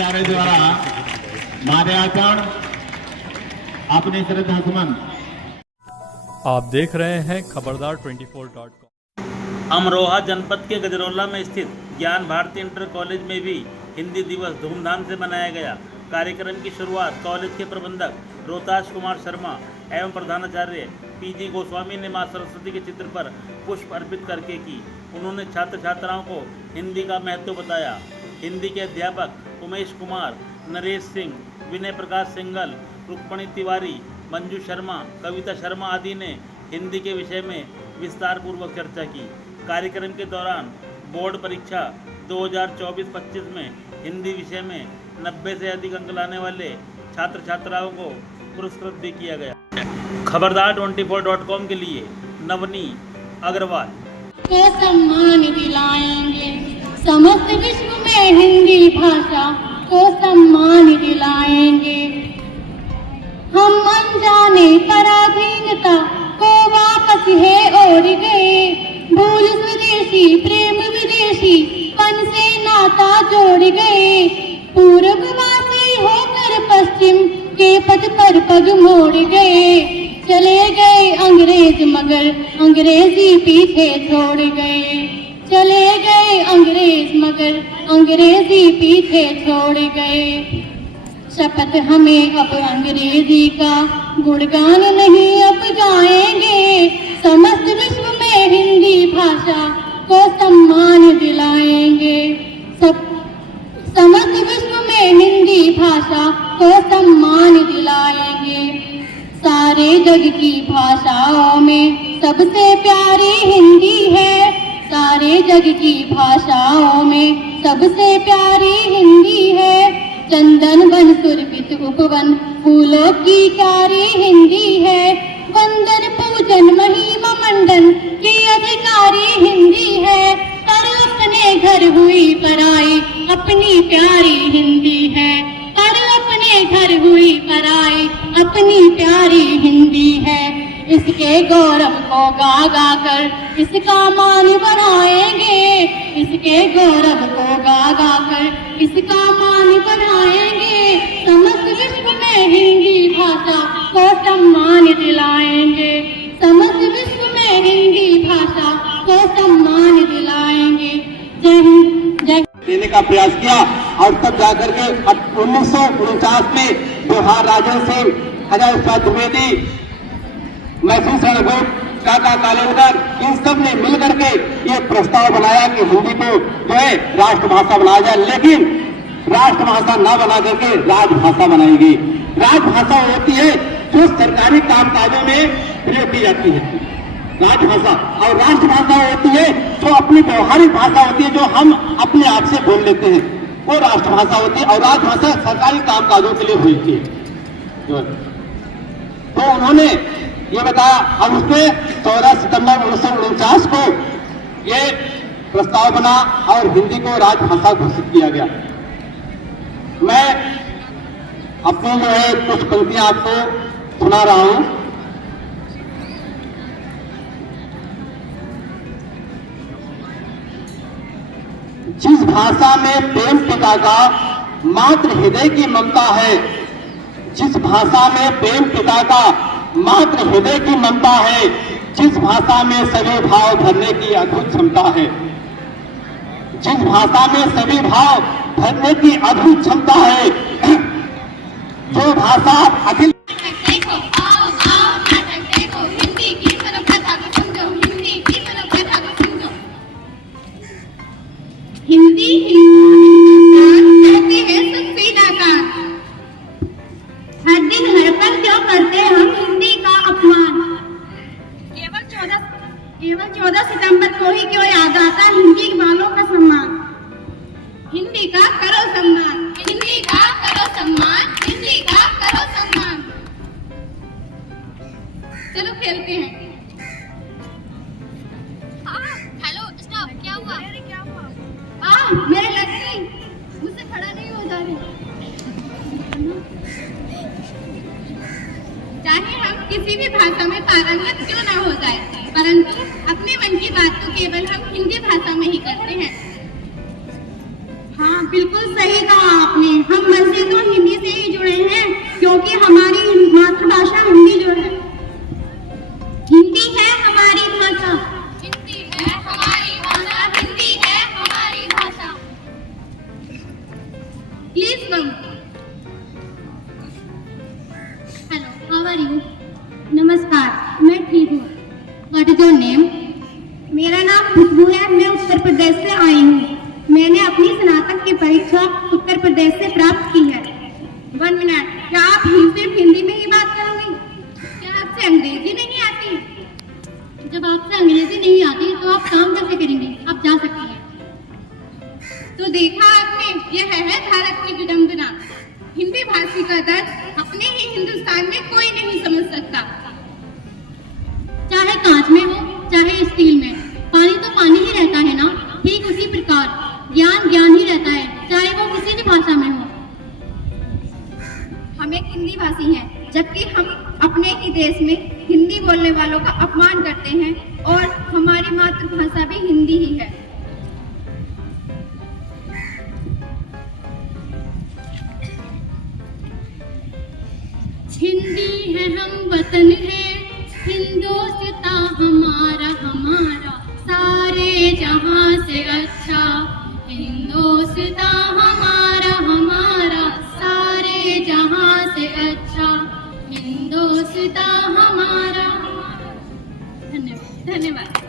प्रधानाचार्य द्वारा माल्यार्पण अपने श्रद्धासुमन। आप देख रहे हैं खबरदार 24.com। अमरोहा जनपद के गजरौला में स्थित ज्ञान भारती इंटर कॉलेज में भी हिंदी दिवस धूमधाम से मनाया गया। कार्यक्रम की शुरुआत कॉलेज के प्रबंधक रोहताश कुमार शर्मा एवं प्रधानाचार्य पीजी गोस्वामी ने मां सरस्वती के चित्र पर पुष्प अर्पित करके की। उन्होंने छात्र छात्राओं को हिंदी का महत्व बताया। हिंदी के अध्यापक उमेश कुमार, नरेश सिंह, विनय प्रकाश सिंगल, रुक्मणी तिवारी, मंजू शर्मा, कविता शर्मा आदि ने हिंदी के विषय में विस्तार पूर्वक चर्चा की। कार्यक्रम के दौरान बोर्ड परीक्षा 2024-25 में हिंदी विषय में 90 से अधिक अंक लाने वाले छात्र छात्राओं को पुरस्कृत भी किया गया। खबरदार 24.com के लिए नवनी अग्रवाल को सम्मान दिलाएंगे, समस्त विश्व में हिंदी भाषा को सम्मान दिलाएंगे। हम अनजाने पराधीनता को वापस है और गए, भूल स्वदेशी प्रेम विदेशी पन से नाता जोड़ गए। पूर्ववासी होकर पश्चिम के पथ पर पग मोड़ गए, चले गए अंग्रेज मगर अंग्रेजी पीछे छोड़ गए। चले गए अंग्रेज मगर अंग्रेजी पीछे छोड़ गए। शपथ हमें अब अंग्रेजी का गुणगान नहीं अब गाएंगे, समस्त विश्व में हिंदी भाषा को सम्मान दिलाएंगे। समस्त विश्व में हिंदी भाषा को सम्मान दिलाएंगे। सारे जग की भाषाओं में सबसे प्यारी हिंदी है, सारे जग की भाषाओं में सबसे प्यारी हिंदी है। चंदन वन सुरभित उपवन फूलों की क्यारी हिंदी है, वंदन पूजन महिमा मंडन की अधिकारी हिंदी है। पर अपने घर हुई पराई अपनी प्यारी हिंदी है, पर अपने घर हुई पराई अपनी प्यारी हिंदी है। इसके गौरव को गा गा कर इसका मान बढ़ाएंगे, इसके गौरव को गा गा कर इसका मान बढ़ाएंगे। समस्त विश्व में हिंदी भाषा को सम्मान दिलाएंगे, समस्त विश्व में हिंदी भाषा को सम्मान दिलाएंगे। जय हिंद जय देने का प्रयास किया और तब जाकर के 1949 में बिहार राजन सिंह, अजय उस्ताद द्विवेदी, महसूस काका कालेंकर, इन सब ने मिलकर के ये प्रस्ताव बनाया कि हिंदी को जो है राष्ट्रभाषा बनाया जाए, लेकिन राष्ट्रभाषा ना बना करके राजभाषा बनाई गई। राजभाषा होती है जो सरकारी कामकाजों में प्रयोग की जाती है राजभाषा, और राष्ट्रभाषा होती है जो अपनी व्यवहारिक भाषा होती है जो हम अपने आप से बोल लेते हैं, वो राष्ट्रभाषा होती है। और राजभाषा सरकारी कामकाजों के लिए हुई थी। तो उन्होंने ये बताया, अब उसमें 14 सितंबर 1949 को ये प्रस्ताव बना और हिंदी को राजभाषा घोषित किया गया। मैं अपनी जो है कुछ पंक्तियां आपको सुना रहा हूं। जिस भाषा में प्रेम पिता का मात्र हृदय की ममता है, जिस भाषा में प्रेम पिता का मात्र हृदय की ममता है, जिस भाषा में सभी भाव भरने की अद्भुत क्षमता है, जिस भाषा में सभी भाव भरने की अद्भुत क्षमता है, जो भाषा अखिल हिंदी कहते हैं सबसे नाकार, हर दिन हर पल क्यों करते हम हिंदी का अपमान। केवल 14 सितंबर को ही क्यों याद आता हिंदी वालों का सम्मान। हिंदी का करो सम्मान, हिंदी का करो सम्मान, हिंदी का करो सम्मान। चलो खेलते हैं। हेलो स्टॉप, क्या हुआ? अरे क्या हुआ? मेरे लग गई, मुझसे खड़ा नहीं हो जा रही। चाहे हम किसी भी भाषा में पारंगत क्यों ना हो जाए, परंतु अपने मन की बात तो केवल हम हिंदी भाषा में ही करते हैं। हाँ, बिल्कुल सही कहा आपने। हम Please come. Hello, how are you? नमस्कार, मैं ठीक हूँ. What is your name? मेरा नाम खुशबू है. मैं उत्तर प्रदेश से आई हूँ. मैंने अपनी स्नातक की परीक्षा उत्तर प्रदेश से प्राप्त की है. 1 मिनट. क्या आप सिर्फ हिंदी में ही बात करोगे? क्या आपसे अंग्रेजी नहीं आती? जब आपसे अंग्रेजी नहीं आती तो आप काम कैसे करेंगे? आप जा सकती हैं. तो देखा आपने, यह है भारत की विडंबना. हिंदी भाषी का दर्द अपने ही हिंदुस्तान में कोई नहीं समझ सकता. चाहे कांच में हो चाहे स्टील में, पानी तो पानी ही रहता है ना. ठीक उसी प्रकार ज्ञान ज्ञान ही रहता है, चाहे वो किसी भी भाषा में हो. हम एक हिंदी भाषी हैं, जबकि हम अपने ही देश में हिंदी बोलने वालों का अपमान करते हैं और हमारी मातृभाषा भी हिंदी ही है. हिंदी है हम वतन है, हिंदुस्तां हमारा हमारा, सारे जहां से अच्छा. हिंदुस्तां हमारा हमारा, सारे जहां से अच्छा. हिंदुस्तां हमारा. धन्यवाद.